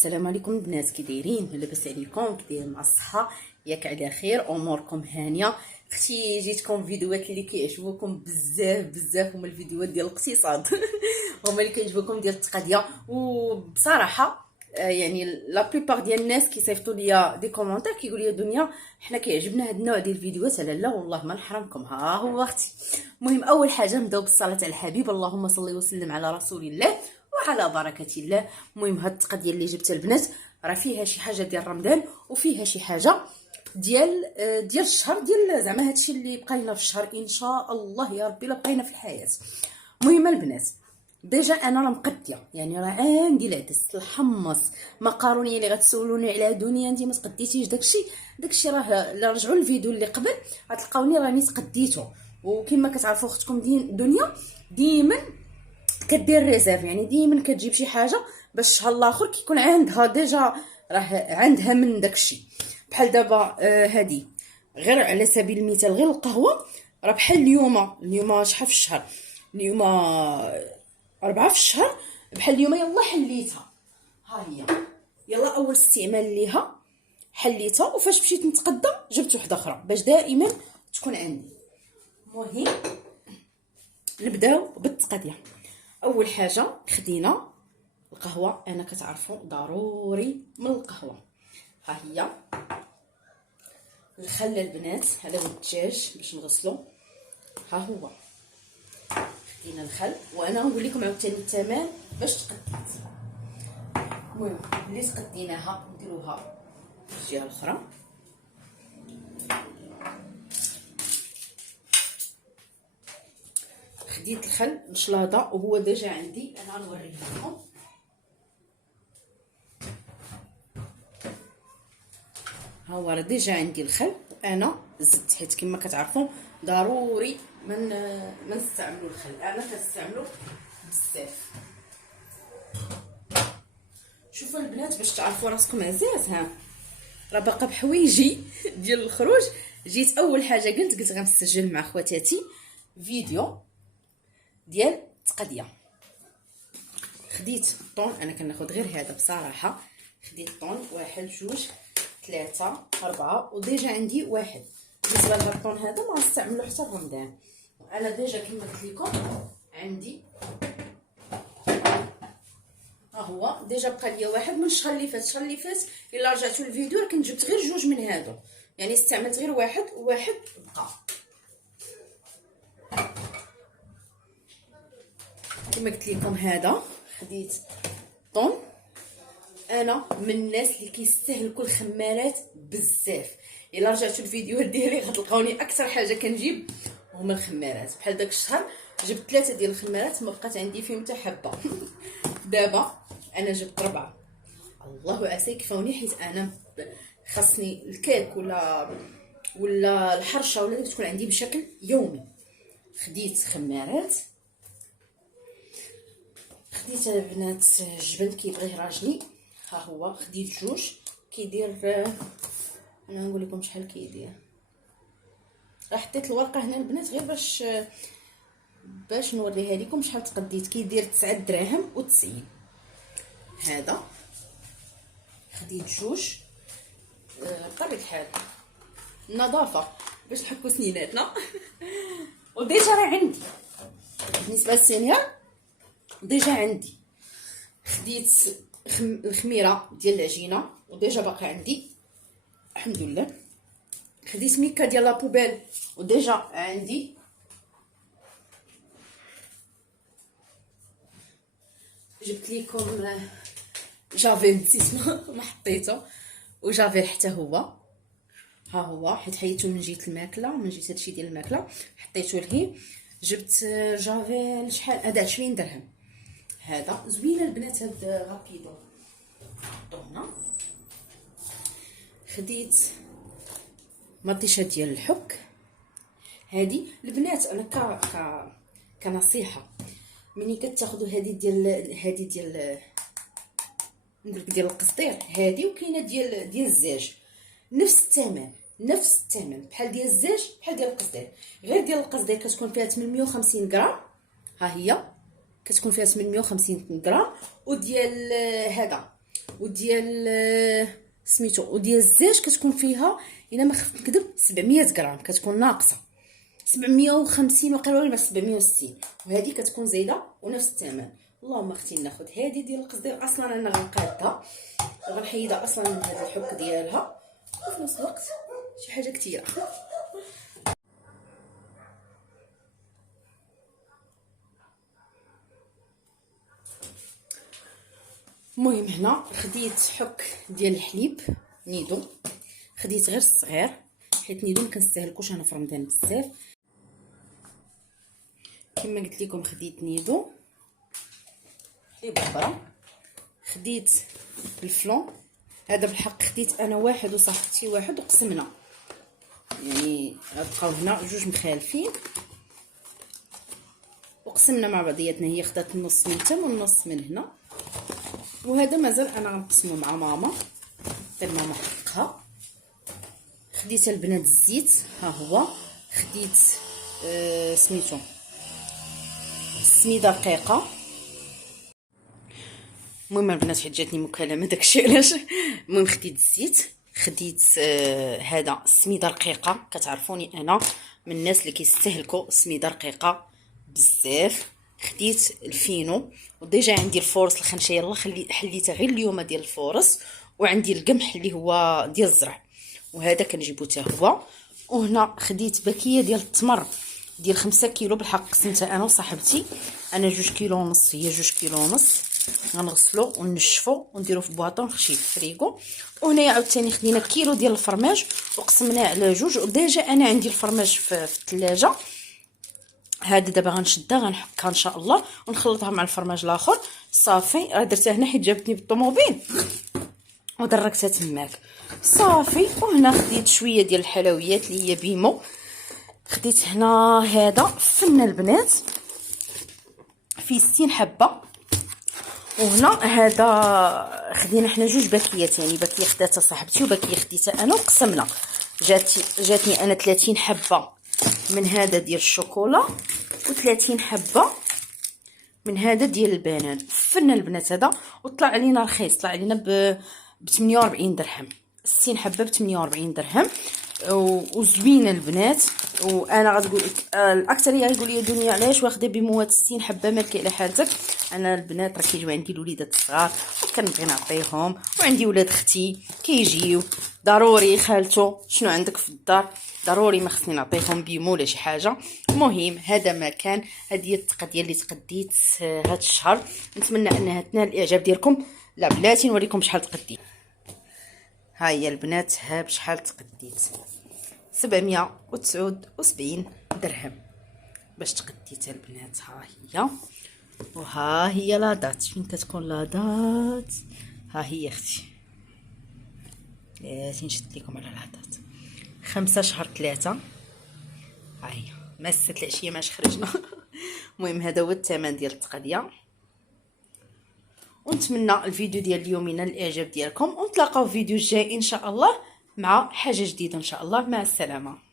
السلام عليكم البنات، كي دايرين؟ لاباس عليكم؟ كي دايرين مع الصحه؟ ياك على خير؟ اموركم هانيه؟ اختي جيتكم فيديوهات اللي كيعجبوكم بزاف هما الفيديوهات ديال الاقتصاد هما اللي كيعجبوكم ديال التقضيه. وبصراحه يعني لا بليبار ديال الناس كيصيفطوا ليا دي كومونتير كيقولوا لي دنيا حنا كيعجبنا هاد النوع ديال الفيديوهات. لا والله ما نحرمكم، ها هو اختي. المهم اول حاجه نبداو بالصلاه على الحبيب، اللهم صل وسلم على رسول الله وعلى بركه الله. المهم هاد التقضيه اللي جبتها البنات راه فيها شي حاجه ديال رمضان وفيها شي حاجه ديال الشهر، ديال زعما هادشي اللي بقينا في الشهر ان شاء الله يا ربي لا بقينا في الحياه. المهم البنات ديجا انا راه مقديه، يعني راه عندي العدس الحمص مقارونيه اللي غتسولوني على دنيا انت ما تقديتيش داكشي راه لا رجعوا للفيديو اللي قبل غتلقاوني راني تقديته. وكما كتعرفوا اختكم دنيا ديما كدير ريزيرف، يعني ديما كتجيب شي حاجه باش الشهر الاخر كيكون عندها ديجا راه عندها من داكشي. بحال دابا هادي غير على سبيل المثال غير القهوه راه بحال اليوم شحال في الشهر؟ اليوم 4 في الشهر. بحال اليوم يلا حليتها، ها هي يلا اول استعمال ليها حليتها، وفاش مشيت نتقدى جبت وحده اخرى باش دائما تكون عندي. المهم نبداو بالتقديه. اول حاجه خدينا القهوه، انا كتعرفوا ضروري من القهوه. ها هي الخل البنات، هذا هو الدجاج باش نغسلو. ها هو خدينا الخل، وانا نقول لكم عاوتاني الثمن باش تقديت. المهم اللي تقديناها نديروها في الجهه الاخرى. خديت الخل مشلاضه وهو ديجا عندي، انا غنوريه لكم. ها هو راه ديجا عندي الخل، انا زدت حيت كما كتعرفوا ضروري ما نستعملوا الخل، انا كنستعملو بزاف. شوفوا البنات باش تعرفوا راسكم عزاز، ها راه باقا بحوايجي ديال الخروج. جيت اول حاجه قلت غنسجل مع خواتاتي فيديو ديال التقضيه. خديت الطون، انا كناخذ غير هذا بصراحه. خديت الطون 1 2 3 4 وديجا عندي واحد. بالنسبه لهاد الطون هذا ما غنستعملو حتى في رمضان. انا ديجا كما قلت لكم عندي ها هو ديجا بقى ليا واحد من الشهر اللي فات. الشهر اللي فات الا رجعتوا للفيديو كنت جبت غير 2 من هادو، يعني استعملت غير واحد وواحد بقى. كما قلت لكم هذا خديت طون. انا من الناس اللي كيستهلكوا الخمارات بزاف، الا رجعتوا الفيديوهات ديالي غتلقاوني اكثر حاجه كنجيب هما الخمارات. بحال داك الشهر جبت 3 ديال الخمارات ما بقات عندي فيهم حتى حبه دابا انا جبت 4. الله عسى يكفاوني، حيت انا خاصني الكيك ولا الحرشه ولا تكون عندي بشكل يومي. خديت خمارات، خديت البنات الجبن كيبغيه راجلي. ها هو خديت 2 كيدير، انا نقول لكم شحال كيدير. راه حطيت الورقه هنا البنات غير باش نوريها لكم شحال تقديت. كيدير 9 دراهم و90. هذا خديت 2 بطبيعه الحال النظافه باش نحكوا سنيناتنا وديجا راه عندي بالنسبه للسينيال ديجا عندي. خديت الخميره ديال العجينه وديجا باقي عندي الحمد لله. خديت ميكا ديال لابوبيل وديجا عندي. جبت لكم جافيل نسيت ما حطيته، وجافيل حتى هو ها هو حيت حيدته من جهه الماكله، من جهه هادشي ديال الماكله حطيته لهي. جبت جافيل شحال هذا 20 درهم. هذا زوينه البنات هاد رابيدو هنا. خديت مطيشه ديال الحك. هذه البنات انا كنصيحه ملي كتاخذوا هذه ديال نقولك ديال القصدير هذه، وكاينه ديال الزاج نفس الثمن بحال ديال الزاج بحال ديال القصدير. غير ديال القصدير كتكون فيها 850 غرام، ها هي كتكون فيها 850 غرام. وديال هذا وديال سميتو وديال الزيت كتكون فيها الا ما خفت نكذب 700 غرام، كتكون ناقصه 750 وقيله ولا 760، وهذه كتكون زايده ونفس الثمن. اللهم اختي ناخذ هذه ديال القصدير، اصلا انا غنقادها وغنحيدها اصلا من هذا الحك ديالها، وفي نفس الوقت شي حاجه كثيره. المهم هنا خديت حك ديال الحليب نيدو، خديت غير الصغير حيت نيدو ما كنستهلكوش انا في رمضان بزاف. كما قلت لكم خديت نيدو حليب برا، خديت الفلون هذا بالحق خديت انا واحد وصاحبتي واحد وقسمنا، يعني بقاو هنا جوج مخالفين وقسمنا مع بعضياتنا، هي خدات النص من تم والنص من هنا، وهذا مازال انا غنقسمو مع ماما حتى ماما حقها. خديت البنات الزيت ها هو، خديت سميتو السميده رقيقه. المهم البنات حيت جاتني مكالمه داكشي علاش. المهم خديت الزيت، خديت هذا السميده رقيقه، كتعرفوني انا من الناس اللي كيستهلكوا السميده رقيقه بزاف. خديت الفينو، وديجا عندي الفورص الخنشه يلا حليتها غير اليوم ديال الفورص، وعندي القمح اللي هو ديال الزرع وهذا كنجيبو حتى هو. وهنا خديت باكيه ديال التمر ديال 5 كيلو، بالحق قسمتها انا وصاحبتي، انا 2 كيلو ونص هي 2 كيلو ونص. غنغسلو ونشفو ونديرو في بواطون نخشيه في الفريغو. وهنايا عاوتاني خدينا كيلو ديال الفرماج وقسمناه على جوج، وديجا انا عندي الفرماج في الثلاجه. هذا دابا غنشدها غنحكها ان شاء الله ونخلطها مع الفرماج الاخر صافي. درتها هنا حيت جابتني بالطوموبيل ودركتها تماك صافي. وهنا خديت شويه ديال الحلويات اللي هي بيمو، خديت هنا هذا فن البنات فيه 60 حبه. وهنا هذا خدينا حنا جوج باكيات، يعني باكيه خداتها صاحبتي وباكيه خديتها انا وقسمنا. جاتني انا 30 حبه من هذا ديال الشوكولا و30 حبه من هذا ديال البنان. فن البنات هذا وطلع علينا رخيص، طلع علينا ب 48 درهم، 60 حبه ب 48 درهم وزوينه البنات. وانا غتقول الاكثريه غيقول لي دنيا علاش واخده بمواد 60 حبه مالك على حالتك. انا البنات راه كيجيو عندي الوليدات الصغار وكنبغي نعطيهم، وعندي ولاد اختي كيجيو ضروري خالته شنو عندك في الدار ضروري ما خصني نعطيهم بيمو ولا شي حاجه. المهم هذا ما كان، هذه هي التقديه اللي تقديت هذا الشهر، نتمنى انها تنال الاعجاب ديالكم. لا بلاتي نوريكم شحال تقديت. ها هي البنات ها بشحال تقديت 779 درهم باش تقديت البنات. ها هي، وها هي لا دات، فين كتكون لا دات؟ ها هي اختي، نشد لكم على لا دات 5 شهر 3. ها هي مست العشيه ماش خرجنا. المهم هذا هو الثمن ديال التقديه، ونتمنى الفيديو ديال اليوم ينال الاعجاب ديالكم، ونتلاقاو في فيديو جاي ان شاء الله مع حاجه جديده ان شاء الله. مع السلامه.